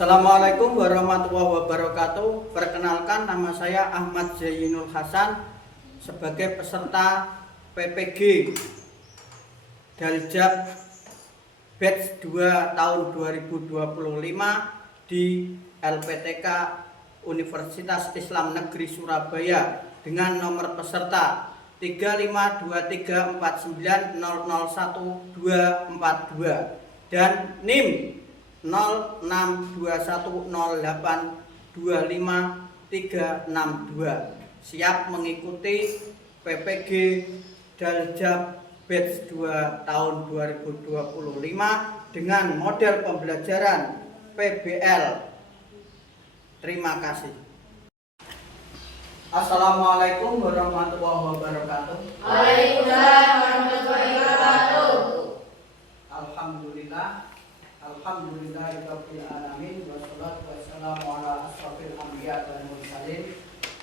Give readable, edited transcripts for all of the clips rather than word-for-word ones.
Assalamualaikum warahmatullahi wabarakatuh. Perkenalkan, nama saya Ahmad Zainul Hasan sebagai peserta PPG Daljab Batch 2 tahun 2025 di LPTK Universitas Islam Negeri Surabaya dengan nomor peserta 35234900142 dan NIM 0621082532 siap mengikuti PPG Daljab Batch 2 tahun 2025 dengan model pembelajaran PBL. Terima kasih. Assalamualaikum warahmatullahi wabarakatuh. Waalaikumsalam warahmatullahi wabarakatuh. Alhamdulillahirabbil alamin wassalatu wassalamu ala asrofil anbiya wal mursalin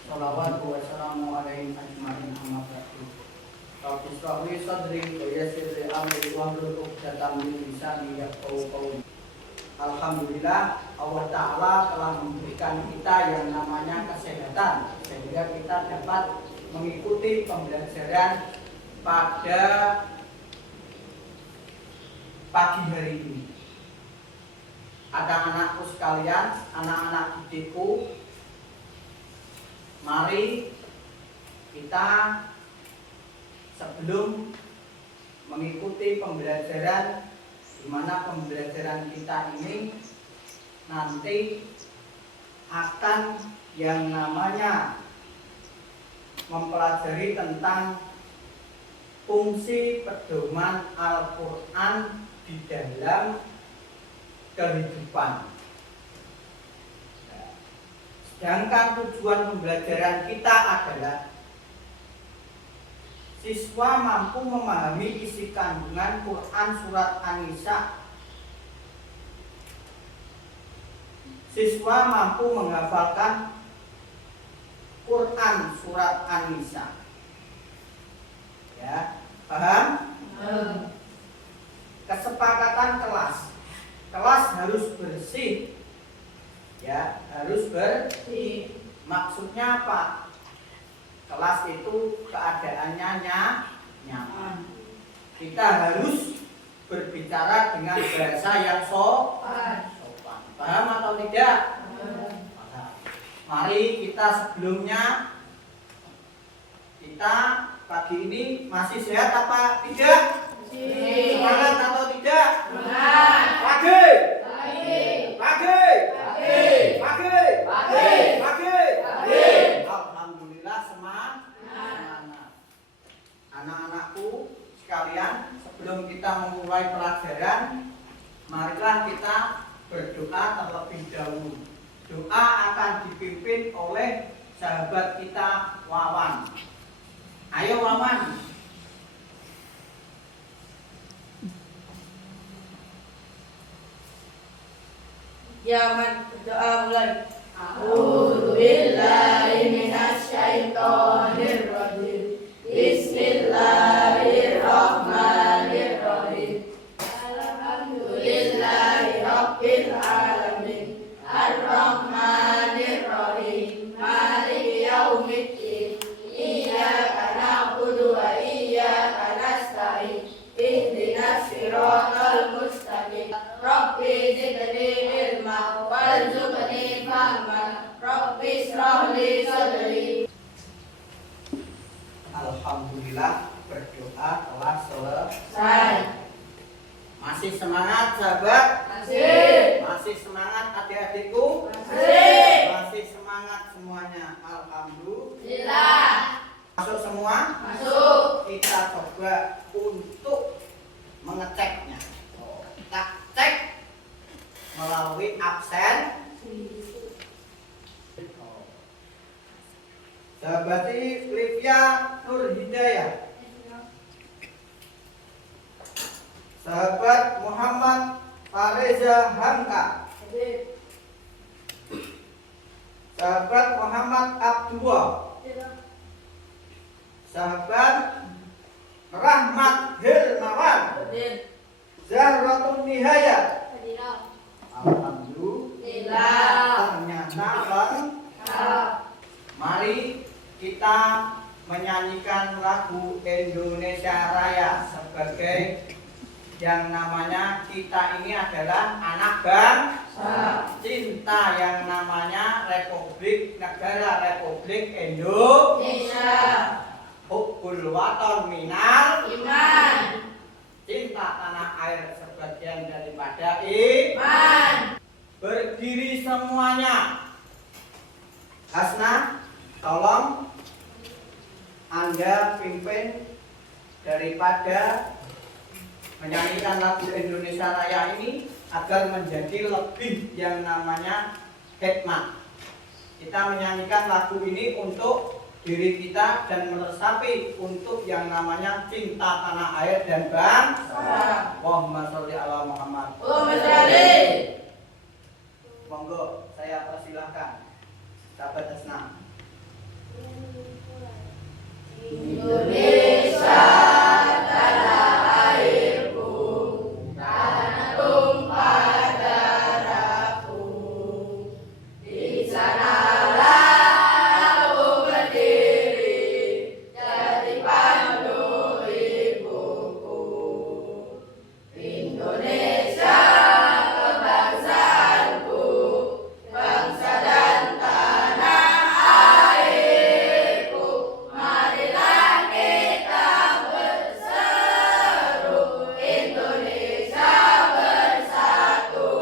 shalawatu wassalamu alaihim ajmain amma ba'du. Rabbi shrah li sadri wa yassir li amri wahlul 'uqdatam min lisani yafqahu qawli. Alhamdulillah, Allah Ta'ala telah memberikan kita yang namanya kesehatan sehingga kita dapat mengikuti pembelajaran pada pagi hari ini. Anak-anakku sekalian, anak-anak didikku, mari kita sebelum mengikuti pembelajaran, di mana pembelajaran kita ini nanti akan yang namanya mempelajari tentang fungsi pedoman Al-Quran di dalam kehidupan. Sedangkan tujuan pembelajaran kita adalah siswa mampu memahami isi kandungan Quran surat An-Nisa. Siswa mampu menghafalkan Quran surat An-Nisa. Ya, paham? Kesepakatan kelas. Kelas harus bersih. Ya, harus bersih. Maksudnya apa? Kelas itu keadaannya nyaman. Kita harus berbicara dengan bahasa yang sopan. Paham atau tidak? Paham. Mari kita sebelumnya, kita pagi ini masih sehat apa tidak? Semangat atau tidak? Semangat. Pagi. Pagi. Pagi. Pagi. Pagi. Pagi. Pagi. Pagi. Alhamdulillah semangat. Anak-anakku sekalian, sebelum kita memulai pelajaran, marilah kita berdoa terlebih dahulu. Doa akan dipimpin oleh sahabat kita Wawan. Ayo Wawan. Ya, doa mulai. A'udzu billahi minasy syaithanir rajim. Bismillahirrahmanirrahim. Alhamdulillahi rabbil alamin. Ar-Rahmanir-Rahim. Maliki yaumiddin. Iyyaka na'budu wa iyyaka nasta'in. Ihdinas siratal mustaqim. Rabbi zidni ilma warzuqni fahma. Rabbi shrah li sadri. Alhamdulillah, berdoa telah selesai. Saya Masih semangat sahabat? masih. Masih semangat adik-adikku? Masih. Masih semangat semuanya. Alhamdulillah. Masuk semua? Masuk. Kita coba untuk mengeceknya. Kita cek melalui absen. Sahabat Livia Nur Hidayah. Sahabat Muhammad Fareza Hamka. Sahabat Muhammad Abdullah. Sahabat Rahmat Hermawan. Zahratun Nihayat. Alhamdulillah. menyanyikan lagu Indonesia Raya sebagai yang namanya kita ini adalah anak bangsa cinta yang namanya Negara Republik Indonesia. Hubbul waton minal iman, cinta tanah air sebagian daripada iman. Berdiri semuanya. Hasna, tolong Anda pimpin daripada menyanyikan lagu Indonesia Raya ini agar menjadi lebih yang namanya hikmah. Kita menyanyikan lagu ini untuk diri kita dan meresapi untuk yang namanya cinta tanah air dan bangsa. Allahumma sholli ala Muhammad. Monggo saya persilahkan sahabat Hasna. Indonesia tanah airku, tanah tumpah darahku. Di sanalah aku berdiri, jadi pandu ibuku. Indonesia kebangsaanku, bangsa dan tanah airku. Marilah kita berseru, Indonesia bersatu.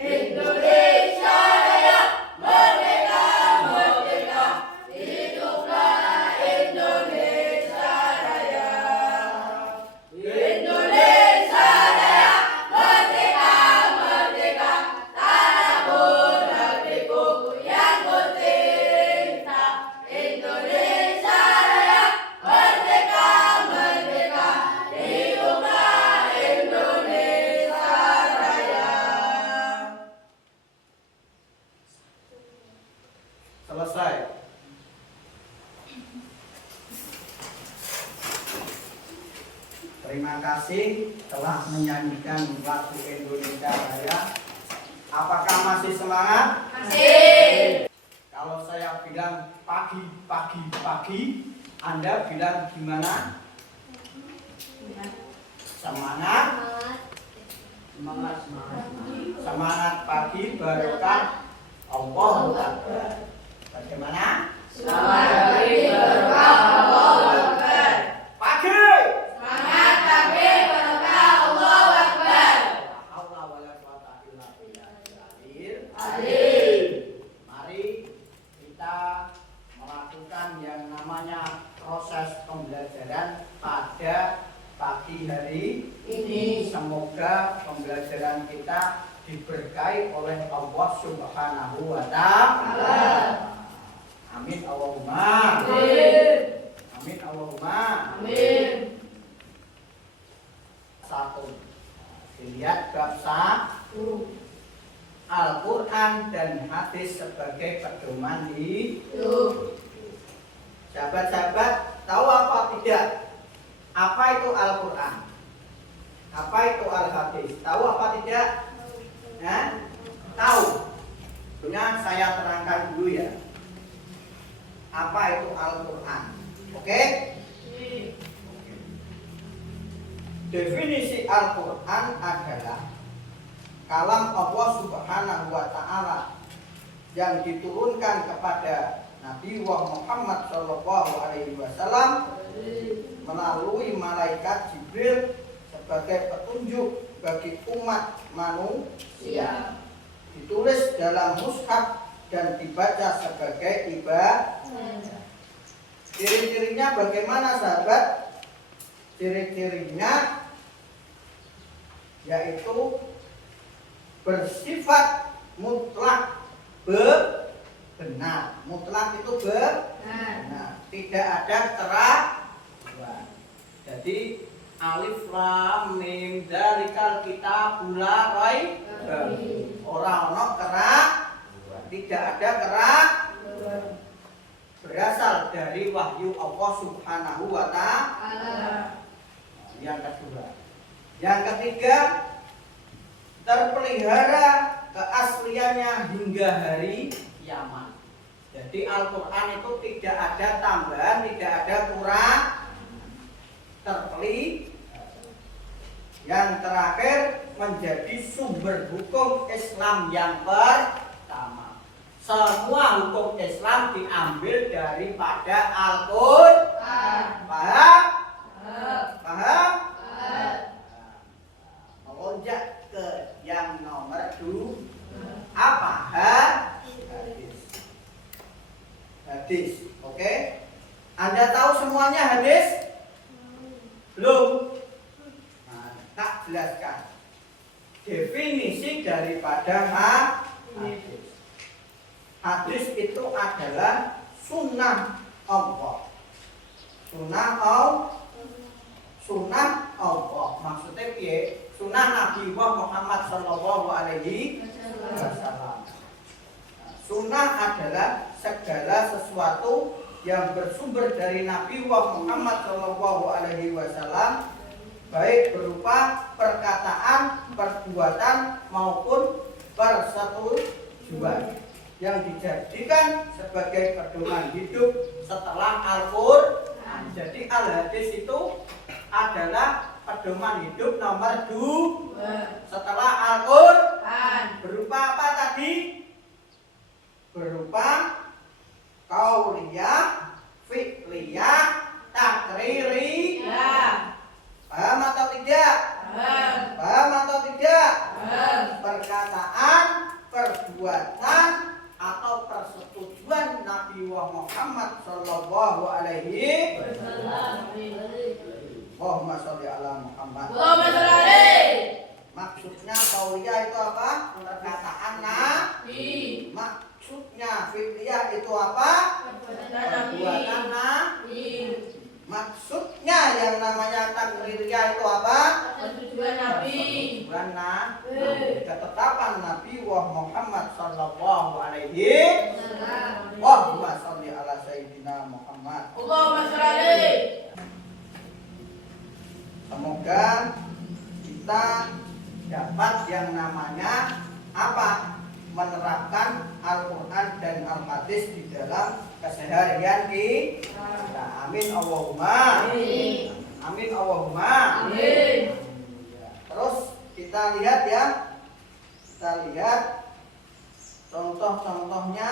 Indonesia Raya, merdeka, merdeka, hiduplah Indonesia Raya. Indonesia Raya, merdeka, merdeka, tanahku, negeriku yang kucinta. Indonesia Raya, merdeka, merdeka, hiduplah Indonesia Raya. Selesai. Terima kasih telah menyanyikan lagu Indonesia Raya. Apakah masih semangat? Masih. Kalau saya bilang pagi, pagi, pagi, Anda bilang gimana? Semangat. Semangat, semangat. Semangat pagi barokah Allahu Akbar. Bagaimana? Selamat pagi, berkah Allahu Akbar. Pagi. Semangat pagi, berkah Allahu Akbar. La haula wala quwata illa billahil aliyil Amin. Mari kita melakukan yang namanya proses pembelajaran pada pagi hari ini. Semoga pembelajaran kita diberkahi oleh Allah Subhanahu wa Ta'ala. Amin Allahumma. Amin. Amin Allahumma. Amin. Satu. Dilihat bab 1. Al-Quran dan hadis sebagai pedoman hidup. Sahabat-sahabat, tahu apa tidak? Apa itu Al-Quran? Apa itu Al-Hadis? Tahu apa tidak? Tahu. Punya saya terangkan dulu ya. Apa itu Al-Quran? Oke? Definisi Al-Quran adalah kalam Allah Subhanahu wa Ta'ala yang diturunkan kepada Nabi Muhammad SAW melalui malaikat Jibril sebagai petunjuk bagi umat manusia, ditulis dalam mushaf dan dibaca sebagai ibadah. Ciri-cirinya bagaimana sahabat? Ciri-cirinya yaitu bersifat mutlak benar. Mutlak itu benar. Tidak ada keraguan. Jadi alif lam mim dzalikal kitabul la raib. Ora ono keraguan. Tidak ada keraguan. Berasal dari wahyu Allah Subhanahu wa Ta'ala. Yang kedua. Yang ketiga, terpelihara keasliannya hingga hari kiamat. Jadi Al-Quran itu tidak ada tambahan, tidak ada kurang, terpelih. Yang terakhir menjadi sumber hukum Islam yang pertama. Semua hukum Islam diambil daripada Al-Quran. Paham? Paham? Melonjak ke yang nomor 2. Apa? Hadis. Hadis. Oke? Anda tahu semuanya hadis? Belum? Nah, tak jelaskan definisi daripada hadis. Hadis itu adalah sunnah Allah. Sunnah Allah. Maksudnya piye? Sunnah Nabi Muhammad sallallahu alaihi wasallam. Sunnah adalah segala sesuatu yang bersumber dari Nabi Muhammad sallallahu alaihi wasallam, baik berupa perkataan, perbuatan maupun persetujuan yang dijadikan sebagai pedoman hidup setelah Al-Quran. Jadi Al-Hadis itu adalah pedoman hidup nomor 2 setelah Al-Quran. Berupa apa tadi? Berupa qauliyah, fi'liyah, takririyah. Paham atau tidak? Paham atau tidak? Perkataan, perbuatan atau persetujuan Nabi Muhammad sallallahu alaihi wasallam. Allahumma sholli ala Muhammad. Allahumma sholli alaihi. Maksudnya qauliyah itu apa? Perkataan Nabi. Maksudnya fi'liyah itu apa? Perbuatan Nabi. Maksudnya yang namanya takririyah itu apa? Persetujuan Nabi. Persetujuan Nabi. Ketetapan Nabi Muhammad sallallahu alaihi wasallam. Allahumma sholli ala sayyidina Muhammad. Allahumma sholli alaihi. Semoga kita dapat yang namanya apa? Menerapkan Al-Quran dan Al-Hadis di dalam keseharian kita. Amin Allahumma. Amin Allahumma. Amin. Terus kita lihat ya. Kita lihat contoh-contohnya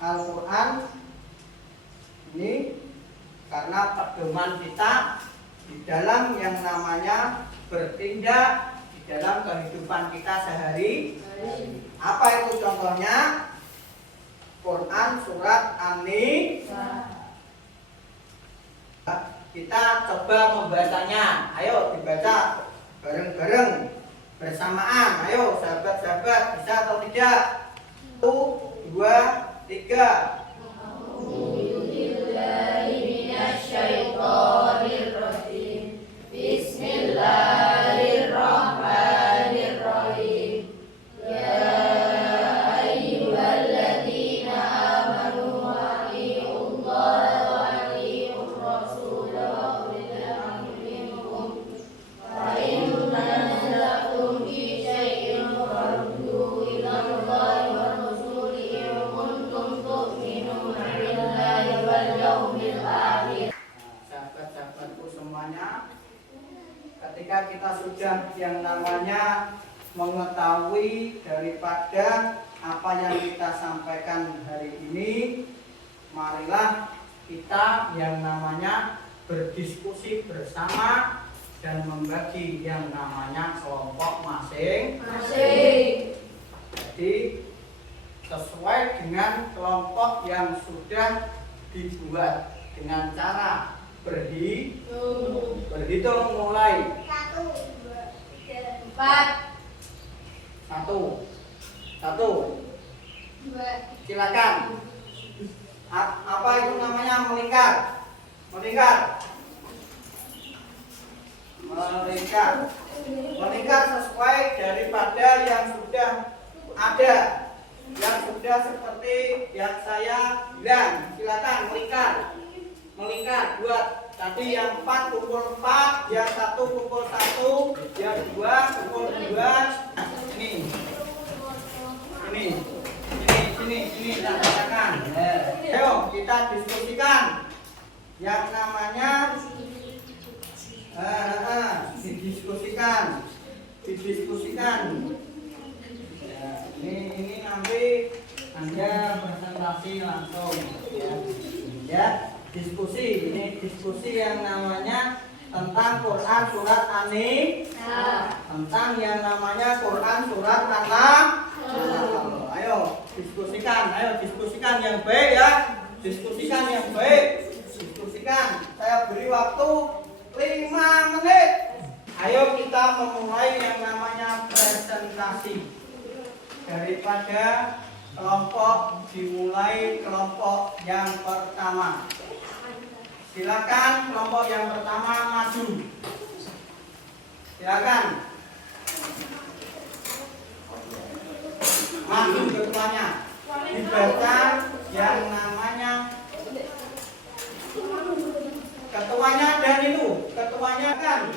Al-Quran ini, karena pedoman kita di dalam yang namanya bertindak di dalam kehidupan kita sehari. Apa itu contohnya? Quran surat An-Nisa. Kita coba membacanya. Ayo dibaca bareng-bareng bersamaan. Ayo sahabat-sahabat, bisa atau tidak? 1, 2, 3. Bismillahirrahmanirrahim. Ya ayyuhalladzina amanu atiiullaha wa atiiur rasul wa ulil amri minkum. Fa in tanaza'tum fi syai'in farudduhu ila Allahi wa rasulihi in kuntum tu'minuna billahi wal yawmil akhir. Sahabat-sahabatku semuanya, ketika kita sudah yang namanya mengetahui daripada apa yang kita sampaikan hari ini, marilah kita yang namanya berdiskusi bersama dan membagi yang namanya kelompok masing-masing. Jadi sesuai dengan kelompok yang sudah dibuat dengan cara berhitung mulai 1, 2, 3, 4. 1, 2. Silakan. Apa itu namanya melingkar? Melingkar sesuai daripada yang sudah ada, yang sudah seperti yang saya bilang. Silakan melingkar buat tadi yang 4 kumpul 4, yang 1 kumpul 1, yang 2 kumpul 2. Ini, nah, silakan. Ayo kita diskusikan yang namanya didiskusikan. Ya, ini nanti Anda presentasi langsung ya. Diskusi, ini diskusi yang namanya tentang Quran surat tentang yang namanya Quran surat Ayo diskusikan yang baik ya. Diskusikan yang baik. Saya beri waktu 5 menit. Ayo kita memulai yang namanya presentasi. Daripada kelompok dimulai kelompok yang pertama. Silakan kelompok yang pertama maju. Silakan. Maju ketuanya. Dibaca yang namanya ketuanya dan itu. Ketuanya kan.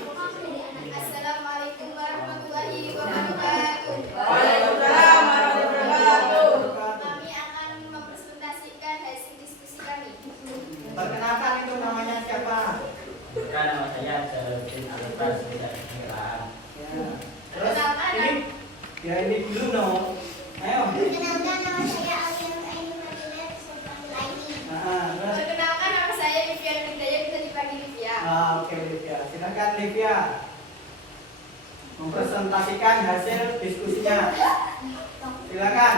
Assalamualaikum warahmatullahi wabarakatuh. Waalaikumsalam warahmatullahi wabarakatuh. Kami akan mempresentasikan hasil diskusi kami. Perkenalkan itu namanya siapa? Nama saya Jaludin Alifas tidak Kiraan. Terus ini dulu dong. Ayo. Perkenalkan nama saya Alfian Aini Madinah Sultan Laini. Terus Perkenalkan nama saya Livian Hidayah, bisa dipanggil Livia. oke Livia. Silakan Livia. Mempresentasikan hasil diskusinya. Silakan.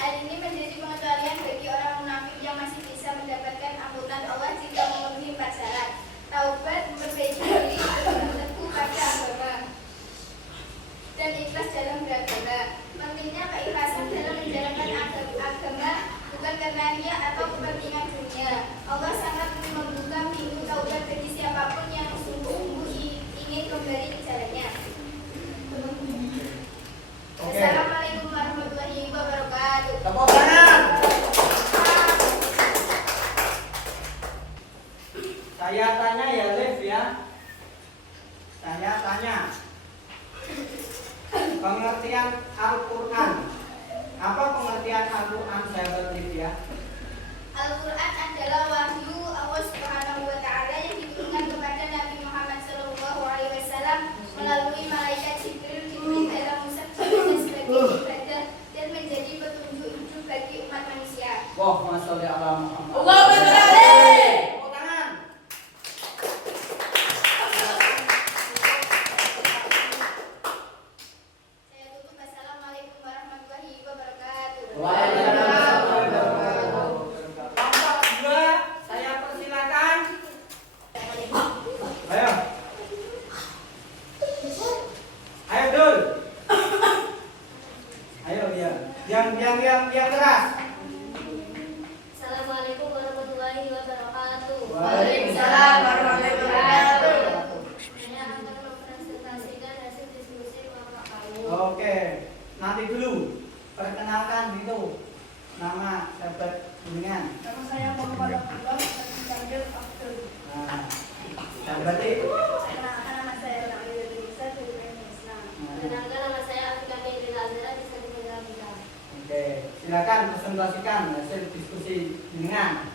Hal ini menjadi pengecualian bagi orang munafik yang masih bisa mendapatkan ampunan Allah jika memenuhi 4 syarat. Taubat, memperbaiki diri, berteguh pada agama, dan ikhlas dalam beragama. Pentingnya keikhlasan dalam menjalankan agama bukan karena ria atau kepentingan dunia. Allah sangat membuka pintu taubat bagi siapapun yang sungguh-sungguh ingin kembali ke jalannya. Oke. Assalamualaikum warahmatullahi wabarakatuh. Tepuk tangan. Saya tanya ya Liv ya. Saya tanya. Pengertian Al-Quran. Apa pengertian Al-Quran sahabat Liv ya? Al-Quran adalah wahyu Allah Subhanahu wa Ta'ala yang diturunkan kepada Nabi Muhammad SAW melalui malaikat Jibril diberi dalam musab-musabnya sebagai ibadah dan menjadi petunjuk hidup bagi umat manusia. Wah, Masya Allah Muhammad. Allahumma shalli alaihi. Tepuk tangan. Saya tutup. Assalamualaikum warahmatullahi wabarakatuh. Waalaikumsalam warahmatullahi wabarakatuh. Kelompok 2, saya persilakan. Ayo. Ayo Dul. Ayo dia. Yang keras. Assalamualaikum warahmatullahi wabarakatuh. Waalaikumsalam warahmatullahi wabarakatuh. Saya akan mempresentasikan hasil diskusi kelompok kami. Oke. Nanti dulu perkenalkan itu nama sahabat kuningan. Nama saya Muhammad Abdullah, dipanggil Abdul. Nah, sahabat itu. Perkenalkan nama saya Nabi Yunus dari Islam. Perkenalkan nama saya Afika Fitri Lazara di Santri Abida. Oke, silakan presentasikan hasil diskusi kuningan.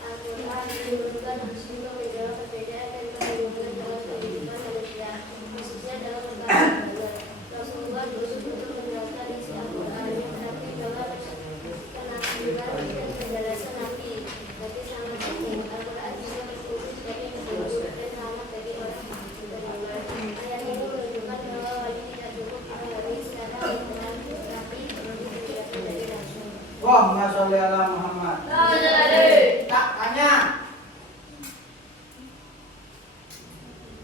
Al-Quran diturunkan untuk menjawab perbedaan dan kebingungan dalam kehidupan manusia, khususnya dalam berbagai belajar. Rasulullah berusaha untuk menjelaskan isi Al-Quran yang berarti bahwa kenabian dan penjelasan Nabi. Tapi sangat penting, Al-Quran juga berfungsi sebagai petunjuk dan rahmat bagi orang beriman. Ayat ini menunjukkan bahwa wali tidak cukup mengetahui secara Al-Quran, tetapi perlu diberikan dari Rasul. Wah, Masya Allah Muhammad. Tak tanya.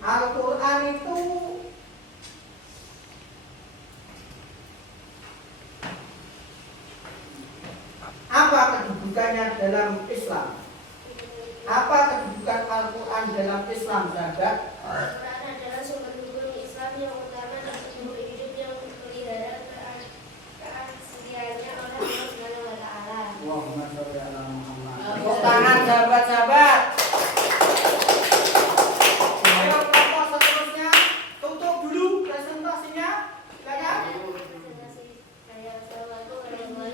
Al-Quran itu apa kedudukannya dalam Islam? Apa kedudukan Al-Quran dalam Islam, sahabat? Al-Quran adalah sumber hukum Islam yang utama dan sumber hidup yang memelihara keasliannya oleh Allah Subhanahu wa Ta'ala. Wah, Masya Allah Muhammad. Tepuk tangan sahabat-sahabat. Ayo kelompok seterusnya tutup dulu presentasinya. Silakan. Presentasi saya. Assalamualaikum warahmatullahi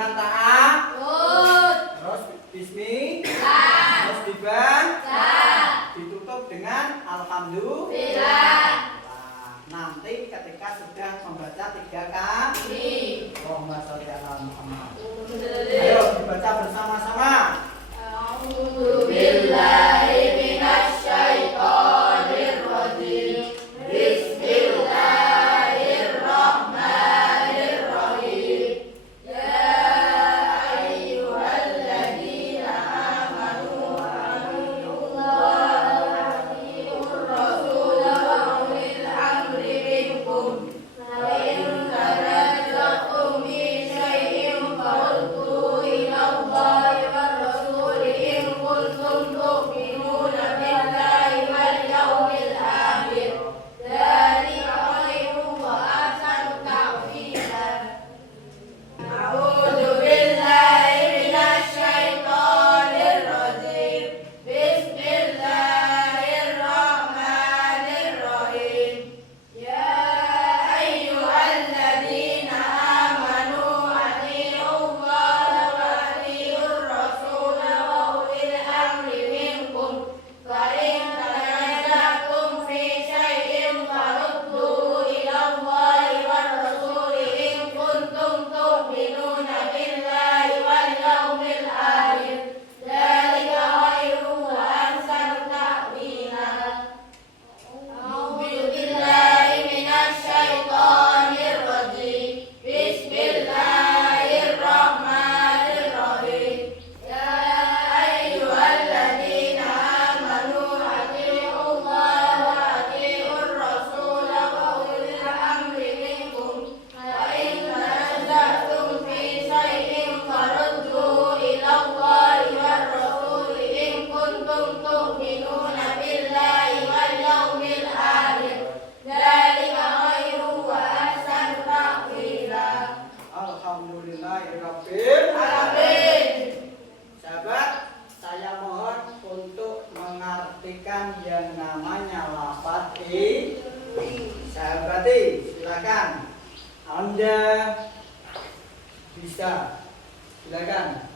dengan ta'awud. Terus bismi. Terus diban. Ditutup dengan alhamdulillah. Nanti ketika sudah membaca 3 kali. Allahumma sholli ala Muhammad. Ayo dibaca bersama-sama. A'udzu billahi minasy syaithanir rajim. Bismillahirrahmanirrahim. Ya ayyuhalladzina amanu atiiullaha wa atiiur rasul wa ulil amri minkum. Fa in tanaza'tum fi syai'in farudduhu ila Allahi war rasul in kuntum tu'minuna billahi wal yawmil akhir. Dzalika khairun wa ahsanu ta'wila. A'udzu billahi minasy syaithanir rajim. Bismillahirrahmanirrahim. Ya ayyuhalladzina amanu atiiullaha wa atiiur rasul wa ulil amri minkum. Fa in tanaza'tum fi syai'in farudduhu ila Allahi war rasul in kuntum tu'minuna billahi wal yawmil akhir. Dzalika khairun wa ahsanu ta'wila. A'udzu billahi minasy syaithanir rajim. Bismillahirrahmanirrahim. Ya ayyuhalladzina amanu atiiullaha wa atiiur rasul wa ulil amri minkum. Fa in tanaza'tum fi syai'in farudduhu ila Allahi war rasul in kuntum tu'minuna billahi wal yawmil akhir. Dzalika khairun wa ahsanu ta'wila. Alhamdulillahirabbil Alamin. Sahabat, saya mohon untuk mengartikan yang namanya lafaz sahabati, silakan. Anda bisa. Silakan.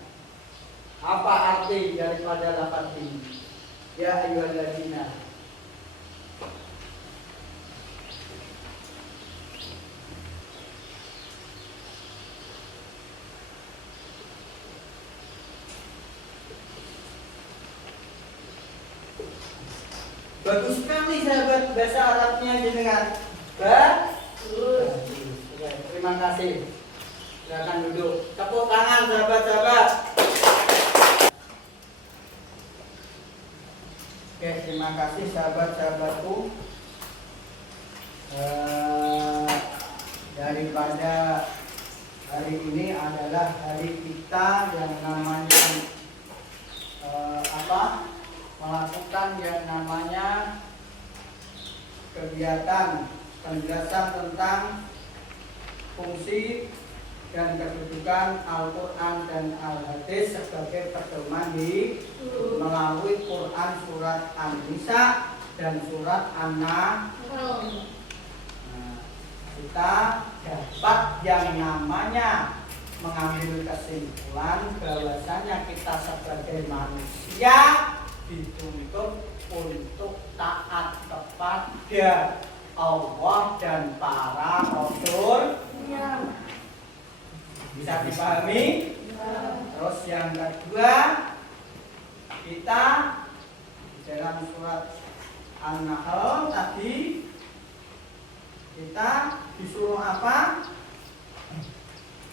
Apa arti daripada lafaz ini? Ya ayyuhalladzina. Bagus sekali sahabat bahasa Arabnya jenengan. Bagus. Terima kasih. Silakan duduk. Tepuk tangan sahabat-sahabat. Oke, terima kasih sahabat-sahabatku. Daripada hari ini adalah hari kita yang namanya melakukan yang namanya kegiatan penjelasan tentang fungsi dan kedudukan Al-Quran dan Al-Hadis sebagai pedoman melalui Quran surat An-Nisa dan surat An-Nahl. Kita dapat yang namanya mengambil kesimpulan bahwasanya kita sebagai manusia dituntut untuk taat kepada Allah dan para rasul. Bisa dipahami? Terus yang kedua, kita di dalam surat An-Nahl tadi kita disuruh apa?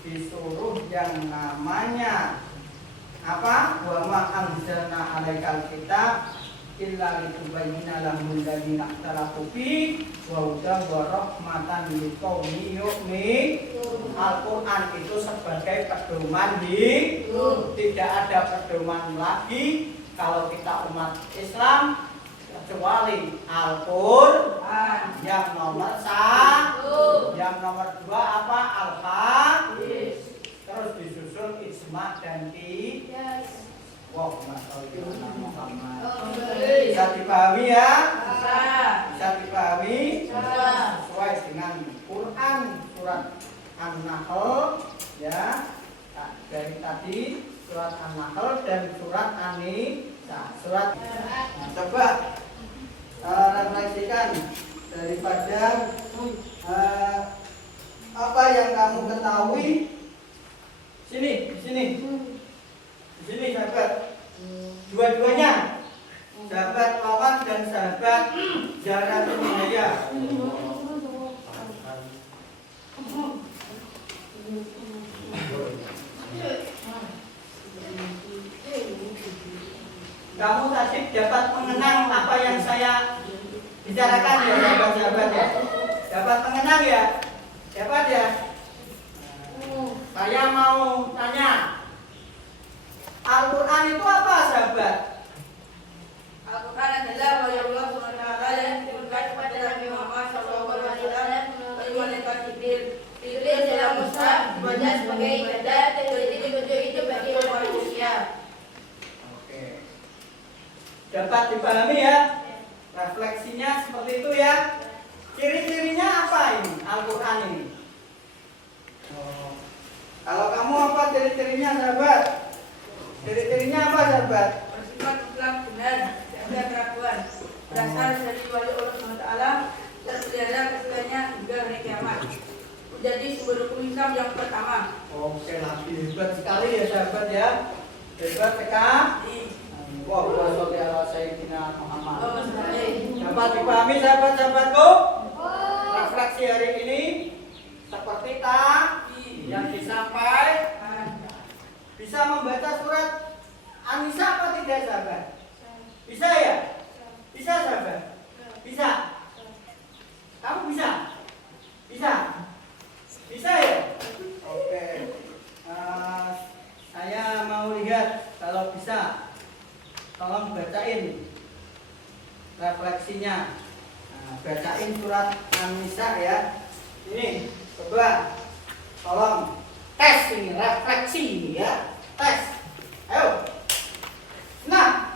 Disuruh yang namanya apa? Wa ma anzalna 'alaikal kitab illa litubayyana lahum alladziina ikhtalafu fihi wa hudan wa rahmatan liqaumin yu'minun. Al-Qur'an itu sebagai pedoman hidup. Tidak ada pedoman lagi kalau kita umat Islam kecuali Al-Qur'an. Yang nomor 1, yang nomor 2 apa? Al-Hadis. Terus disusul ijma dan qiyas. Allahumma sholli ala Muhammad. Bisa dipahami ya? Bisa dipahami? Sesuai dengan Quran surat An-Nahl ya. dari tadi surat An-Nahl dan surat An-Nisa. Surat coba refleksikan daripada apa yang kamu ketahui. Di sini sahabat. Dua-duanya sahabat lawan dan sahabat Zaratul Hidayah. Kamu tadi dapat mengenang apa yang saya bicarakan ya sahabat-sahabat ya? Dapat mengenang ya? Dapat ya? Saya mau tanya, Al-Quran itu apa sahabat? Al-Quran adalah wahyu Allah SWT yang diturunkan kepada Nabi Muhammad SAW dari malaikat Jibril. Ditulis dalam mushaf dibaca sebagai ibadah dan jadi petunjuk itu bagi umat manusia. Oke. Dapat dipahami ya? Refleksinya seperti itu ya. Ciri-cirinya apa ini Al-Quran ini? Kalau kamu apa ciri-cirinya sahabat? Ciri-cirinya apa sahabat? Bersifat mutlak benar, tidak ada keraguan. Berasal dari wali Allah SWT dan berada kesudahannya hingga hari kiamat. Menjadi sumber hukum Islam yang pertama. Oke, lagi hebat sekali ya sahabat ya. Hebat sekali. Wah, sholli ala sayyidina Muhammad. Dapat dipahami sahabat-sahabatku? Refleksi hari ini seperti tadi yang disampaikan. Bisa membaca surat An-Nisa apa tidak sahabat? Bisa ya? Bisa sahabat? Bisa? Kamu bisa? Bisa? Bisa ya? Oke. Saya mau lihat kalau bisa. Tolong bacain refleksinya. Bacain surat An-Nisa ya. Ini coba tolong tes ini refleksi ini ya. Tes. Ayo. Nah.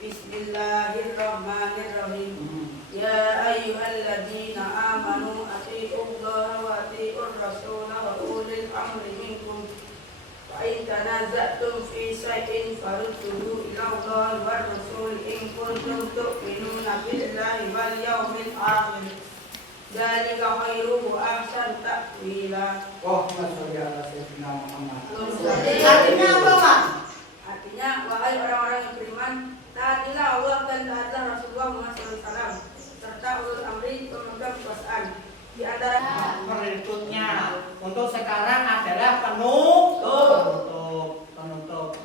Bismillahirrahmanirrahim. Ya ayyuhalladzina amanu atiiullaha wa atiiur rasula wa ulil amri minkum. Fa in tanaza'tum fi shay'in farudduhu ila Allahi war rasul in kuntum tu'minuna billahi wal yawmil akhir. Dzalika khairu wa ahsanu ta'wila. Oh, masyaallah ya Sayyidina Muhammad. Artinya apa, Mas? Artinya, wahai orang-orang yang beriman, taatilah Allah dan taatilah Rasulullah Muhammad SAW serta ulul amri pemegang kekuasaan. Di antara Berikutnya untuk sekarang adalah penutup.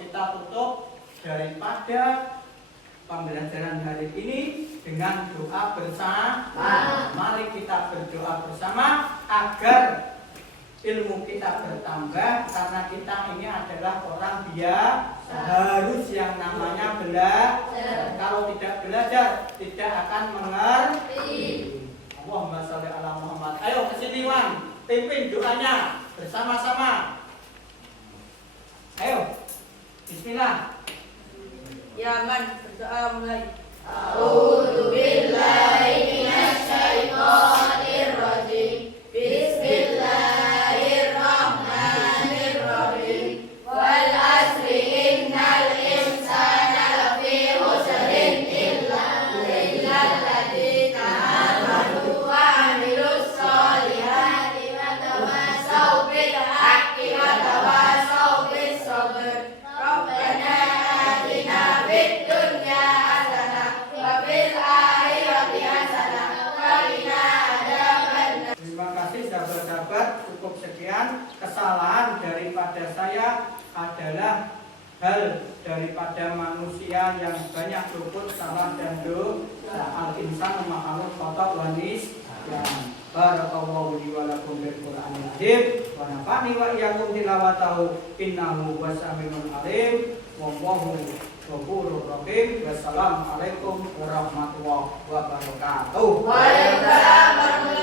Kita tutup daripada pembelajaran hari ini dengan doa bersama. Mari kita berdoa bersama agar ilmu kita bertambah, karena kita ini adalah orang biasa, harus yang namanya belajar. Kalau tidak belajar tidak akan mengerti. Allahumma sholli ala Muhammad. Ayo kesini Wan, pimpin doanya bersama-sama. Ayo, Bismillah. Ya man, berdoa mulai. A'udzu billahi minasy syaithanir rajim. Bismillahirrahmanirrahim. Wal asri innal insana lafi khusrin illa alladzina amanu wa 'amilus sholihati wa tawasaw bil haqqi wa tawasaw bis sabr. Rabbana atina fid dunya hasanah wa fil akhirati hasanah wa qina adzabannar. Terima kasih sahabat-sahabat, cukup sekian. Kesalahan daripada saya adalah hal daripada manusia yang banyak luput, salah dan dosa. Al-insan makhluk khotok wa nisyan. Barakallahu li wa lakum bil Qur'anil azim wa nafa'ni wa iyyakum tilawatahu innahu wasami'un alim. Wallahu ghafurur rahim. Wassalamualaikum warahmatullahi wabarakatuh. Waalaikumsalam warahmatullahi